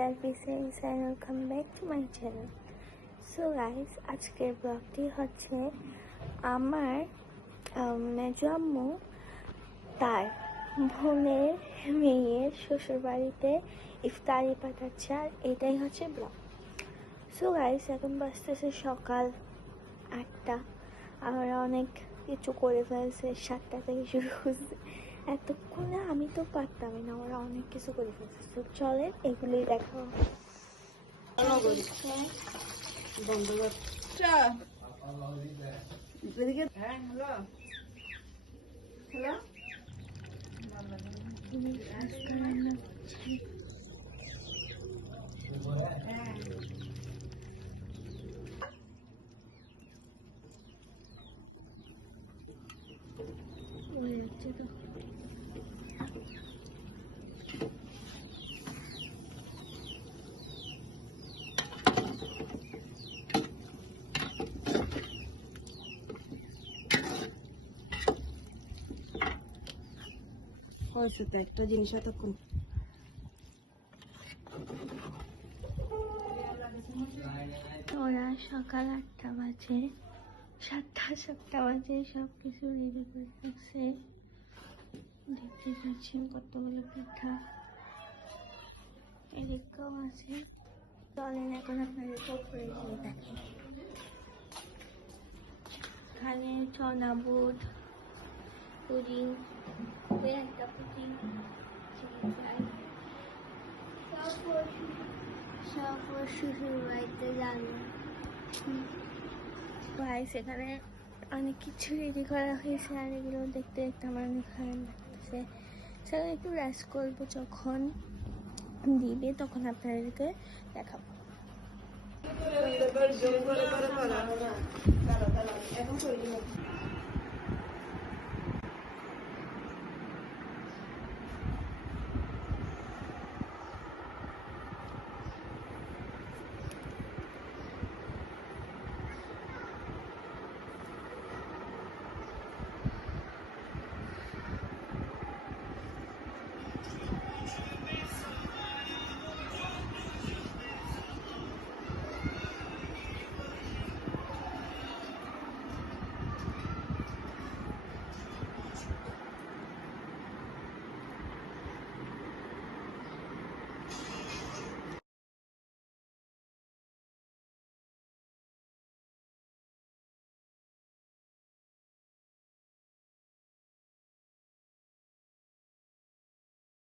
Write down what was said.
Services and welcome back to my channel. So guys, আজকের ব্লগটি হচ্ছে আমার মেজো আম্মু তার বোনের মেয়ের শ্বশুর বাড়িতে ইফতারি পাঠাচ্ছে, আর এটাই হচ্ছে ব্লগ। সো গাইস, এখন বাজতেছে সকাল 8টা। আমরা অনেক কিছু করে ফেলছে, 7টা থেকে শুরু করছে। এতক্ষণে আমি তো পারতামই না, ওরা অনেক কিছু করে ফেলছে। তো চলেন এগুলোই দেখাও। হয়েছে তো একটা জিনিস এতক্ষণ ওরা সকাল 8টা বাজে, 7টা বাজে সব কিছু রেডি করে রাখছে। দেখতে পাচ্ছেন কতগুলো পিঠা, এদিকেও আছে। চলেন এখন আপনাদের উপরে গিয়ে দেখেন। এখানে চনা বুট, পুডিং, একটা পুডিং, সব শ্বশুর বাড়িতে জানো। সেখানে অনেক কিছু রেডি করা হয়েছে, আর এগুলো দেখতে দেখতে আমার অনেক ভালো লাগতেছে। সেখানে একটু রেস্ট করবো, যখন দিবে তখন আপনাদেরকে দেখাবো।